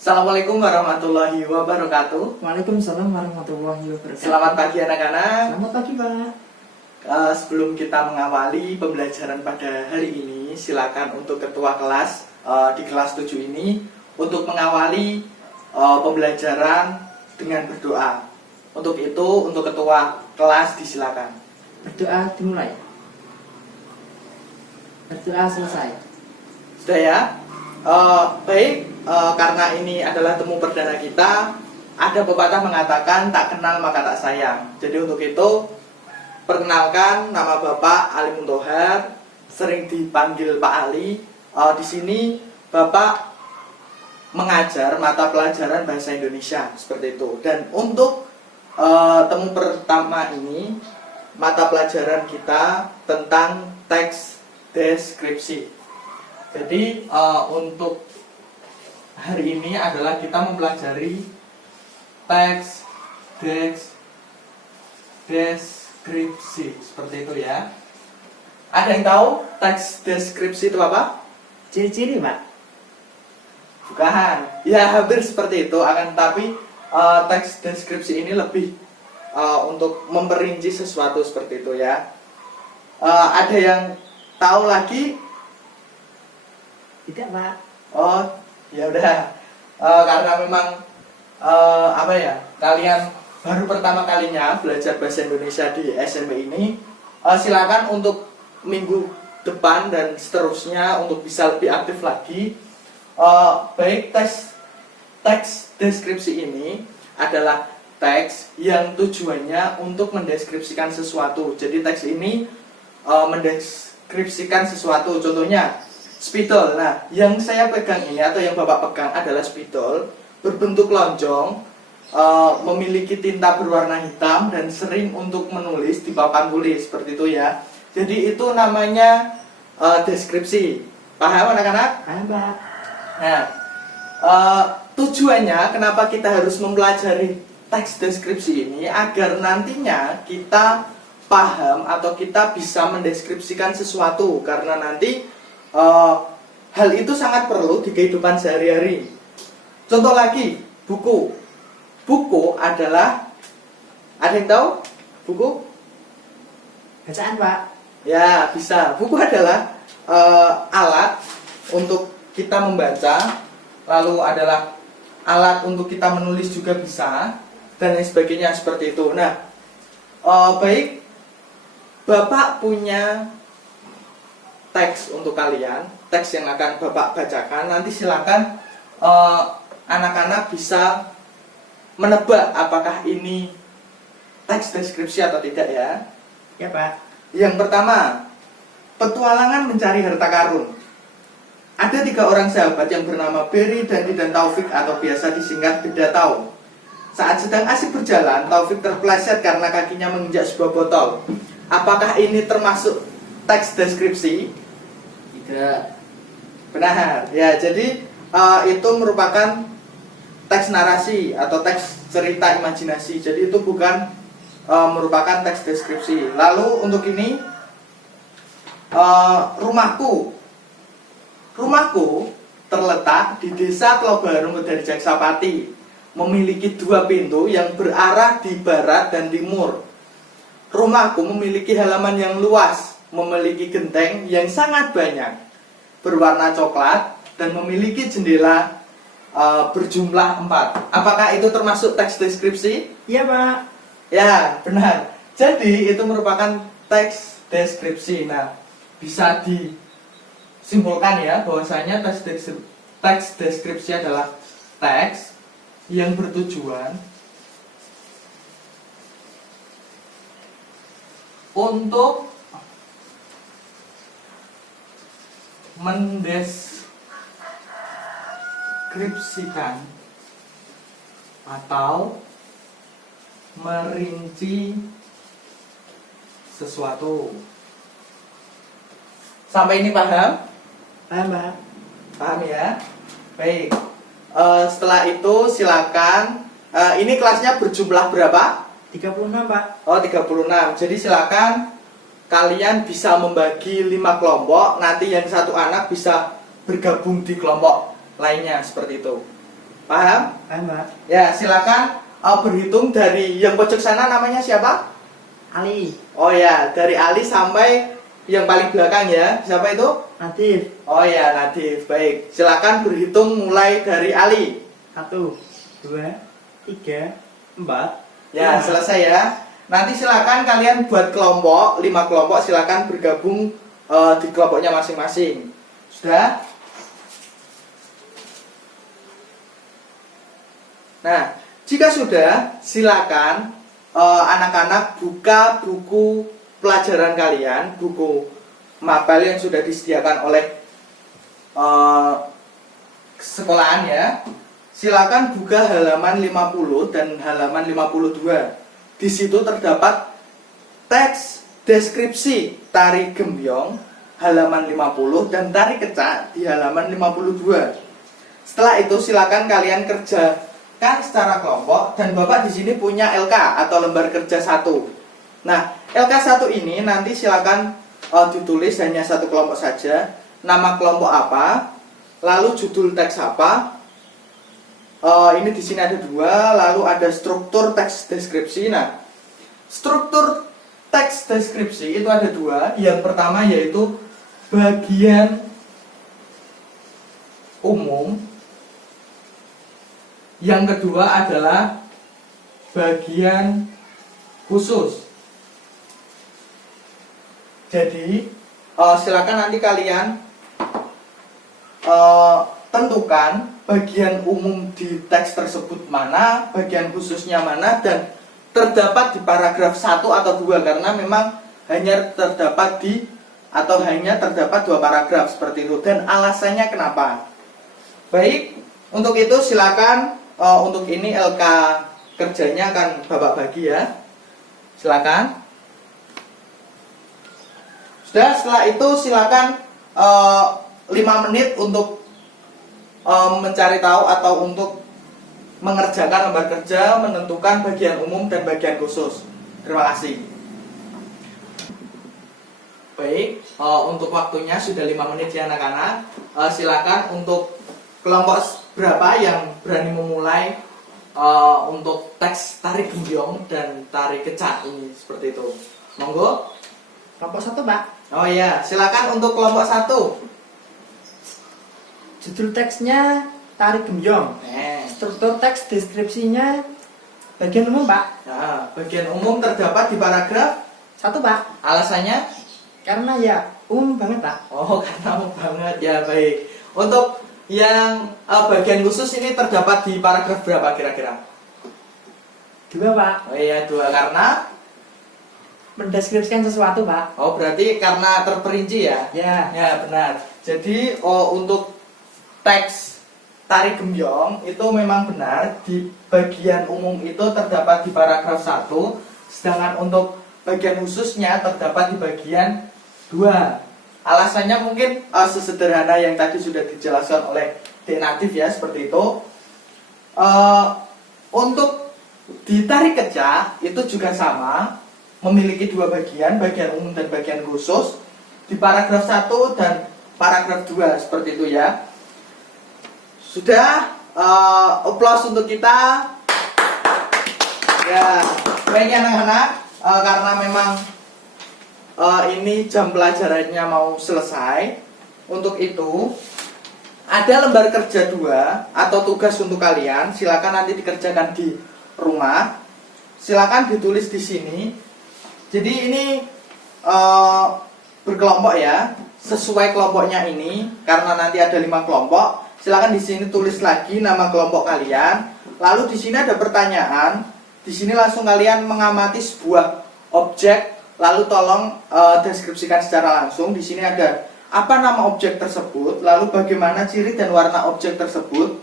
Assalamualaikum warahmatullahi wabarakatuh. Waalaikumsalam warahmatullahi wabarakatuh. Selamat pagi anak-anak. Selamat pagi, Pak. Sebelum kita mengawali pembelajaran pada hari ini, silakan untuk ketua kelas di kelas 7 ini untuk mengawali pembelajaran dengan berdoa. Untuk itu, untuk ketua kelas disilakan. Berdoa dimulai. Berdoa selesai. Sudah ya? Baik, karena ini adalah temu perdana kita, ada pepatah mengatakan tak kenal maka tak sayang. Jadi untuk itu, perkenalkan, nama Bapak Ali Muntohar, sering dipanggil Pak Ali. Di sini Bapak mengajar mata pelajaran bahasa Indonesia seperti itu. Dan untuk temu pertama ini, mata pelajaran kita tentang teks deskripsi. Jadi untuk hari ini adalah kita mempelajari teks deskripsi seperti itu ya. Ada yang tahu teks deskripsi itu apa? Ciri-ciri, Pak. Bukan. Ya hampir seperti itu, akan tetapi teks deskripsi ini lebih untuk memperinci sesuatu seperti itu ya. Ada yang tahu lagi? Tidak, Pak. Oh, ya udah. Karena memang kalian baru pertama kalinya belajar bahasa Indonesia di SMP ini, silakan untuk minggu depan dan seterusnya untuk bisa lebih aktif lagi. Baik, teks deskripsi ini adalah teks yang tujuannya untuk mendeskripsikan sesuatu. Jadi teks ini mendeskripsikan sesuatu. Contohnya spidol. Nah, yang saya pegang ini atau yang Bapak pegang adalah spidol, berbentuk lonjong, memiliki tinta berwarna hitam dan sering untuk menulis di papan tulis seperti itu ya. Jadi itu namanya deskripsi. Paham anak-anak? Paham, Pak. Nah, tujuannya kenapa kita harus mempelajari teks deskripsi ini agar nantinya kita paham atau kita bisa mendeskripsikan sesuatu, karena nanti hal itu sangat perlu di kehidupan sehari-hari. Contoh lagi, buku. Buku adalah, ada yang tahu buku? Bacaan, Pak. Ya, bisa. Buku adalah alat untuk kita membaca, lalu adalah alat untuk kita menulis juga bisa, dan lain sebagainya seperti itu. Nah, baik, Bapak punya teks untuk kalian, teks yang akan Bapak bacakan. Nanti silakan anak-anak bisa menebak apakah ini teks deskripsi atau tidak ya. Ya, Pak. Yang pertama, petualangan mencari harta karun. Ada 3 orang sahabat yang bernama Berry, Dandi, dan Taufik atau biasa disingkat Beda Tau. Saat sedang asik berjalan, Taufik terpeleset karena kakinya menginjak sebuah botol. Apakah ini termasuk teks deskripsi? Tidak. Benar. Ya, jadi itu merupakan teks narasi atau teks cerita imajinasi. Jadi itu bukan merupakan teks deskripsi. Lalu untuk ini rumahku. Rumahku terletak di desa Tlobarum dari Jaksapati. Memiliki 2 pintu yang berarah di barat dan timur. Rumahku memiliki halaman yang luas, memiliki genteng yang sangat banyak, berwarna coklat, dan memiliki jendela berjumlah 4. Apakah itu termasuk teks deskripsi? Iya, Pak. Ya, benar. Jadi itu merupakan teks deskripsi. Nah, bisa disimpulkan ya bahwasanya teks deskripsi adalah teks yang bertujuan untuk mendeskripsikan atau merinci sesuatu. Sampai ini paham? Paham, Pak. Paham ya? Baik. Setelah itu silakan. Ini kelasnya berjumlah berapa? 36, Pak. Oh, 36. Jadi silakan kalian bisa membagi 5 kelompok. Nanti yang satu anak bisa bergabung di kelompok lainnya seperti itu. Paham? Paham, Pak. Ya, silakan berhitung dari yang pojok sana namanya siapa? Ali. Oh ya, dari Ali sampai yang paling belakang ya. Siapa itu? Nadif. Oh ya, Nadif. Baik, silakan berhitung mulai dari Ali. 1, 2, 3, 4. Ya, selesai ya. Nanti silakan kalian buat kelompok, 5 kelompok, silakan bergabung di kelompoknya masing-masing. Sudah? Nah, jika sudah, silakan anak-anak buka buku pelajaran kalian, buku mapel yang sudah disediakan oleh sekolahan ya. Silakan buka halaman 50 dan halaman 52. Di situ terdapat teks deskripsi tari gembyong halaman 50 dan tari kecak di halaman 52. Setelah itu silakan kalian kerjakan secara kelompok dan Bapak di sini punya LK atau lembar kerja 1. Nah, LK 1 ini nanti silakan ditulis hanya satu kelompok saja. Nama kelompok apa, lalu judul teks apa. Ini di sini ada 2, lalu ada struktur teks deskripsi. Nah, struktur teks deskripsi itu ada 2. Yang pertama yaitu bagian umum. Yang kedua adalah bagian khusus. Jadi silakan nanti kalian tentukan bagian umum di teks tersebut mana, bagian khususnya mana, dan terdapat di paragraf 1 atau 2 karena memang hanya terdapat hanya terdapat 2 paragraf seperti itu, dan alasannya kenapa. Baik, untuk itu silakan untuk ini LK kerjanya akan Bapak bagi ya. Silakan. Sudah, setelah itu silakan 5 menit untuk mencari tahu atau untuk mengerjakan lembar kerja, menentukan bagian umum dan bagian khusus. Terima kasih. Baik, untuk waktunya sudah 5 menit ya anak-anak. Silakan untuk kelompok berapa yang berani memulai untuk teks tari gembyong dan tari kecak ini seperti itu. Monggo. Kelompok 1, Pak. Oh iya, silakan untuk kelompok 1. Judul teksnya tari gembyong. Struktur teks deskripsinya bagian umum, Pak. Nah, bagian umum terdapat di paragraf 1, Pak. Alasannya? Karena ya umum banget, Pak. Oh, karena umum banget ya, baik. Untuk yang bagian khusus ini terdapat di paragraf berapa kira-kira? 2, Pak. Oh iya, 2 karena Mendeskripsikan sesuatu, Pak. oh berarti karena terperinci ya? Ya. Ya, benar. Jadi untuk teks tari gembyong itu memang benar di bagian umum itu terdapat di paragraf 1, sedangkan untuk bagian khususnya terdapat di bagian 2. Alasannya mungkin sesederhana yang tadi sudah dijelaskan oleh Dek Nadif ya, seperti itu. Untuk di tari kecak itu juga sama, memiliki 2 bagian, bagian umum dan bagian khusus di paragraf 1 dan paragraf 2 seperti itu ya. Sudah, applause untuk kita. Ya, baiknya anak-anak, karena memang ini jam pelajarannya mau selesai. Untuk itu, ada lembar kerja 2 atau tugas untuk kalian. Silakan nanti dikerjakan di rumah. Silakan ditulis di sini. Jadi ini berkelompok ya, sesuai kelompoknya ini. Karena nanti ada 5 kelompok. Silakan di sini tulis lagi nama kelompok kalian. Lalu di sini ada pertanyaan. Di sini langsung kalian mengamati sebuah objek. Lalu tolong deskripsikan secara langsung. Di sini ada apa nama objek tersebut, lalu bagaimana ciri dan warna objek tersebut.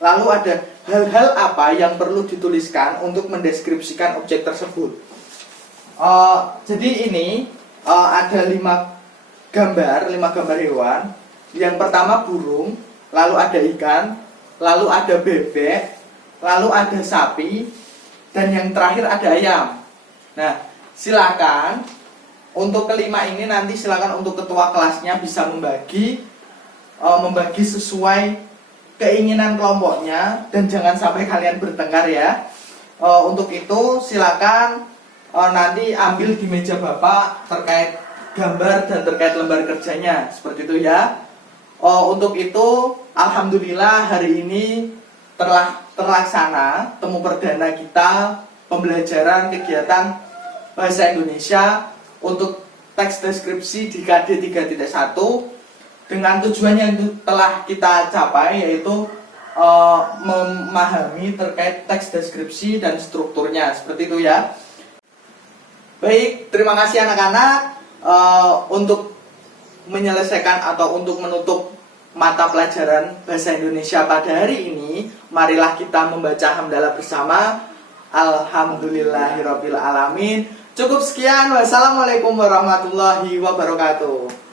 Lalu ada hal-hal apa yang perlu dituliskan untuk mendeskripsikan objek tersebut. Jadi ini ada 5 gambar hewan. Yang pertama burung, lalu ada ikan, lalu ada bebek, lalu ada sapi, dan yang terakhir ada ayam. Nah, silakan untuk kelima ini nanti silakan untuk ketua kelasnya bisa membagi sesuai keinginan kelompoknya dan jangan sampai kalian bertengkar ya. Untuk itu silakan nanti ambil di meja Bapak terkait gambar dan terkait lembar kerjanya, seperti itu ya. Untuk itu alhamdulillah hari ini telah terlaksana temu perdana kita pembelajaran kegiatan bahasa Indonesia untuk teks deskripsi di KD 3.1 dengan tujuan yang telah kita capai, yaitu memahami terkait teks deskripsi dan strukturnya, seperti itu ya. Baik, terima kasih anak-anak. Untuk menyelesaikan atau untuk menutup mata pelajaran bahasa Indonesia pada hari ini, marilah kita membaca hamdalah bersama. Alhamdulillahirabbil alamin. Cukup sekian. Wassalamualaikum warahmatullahi wabarakatuh.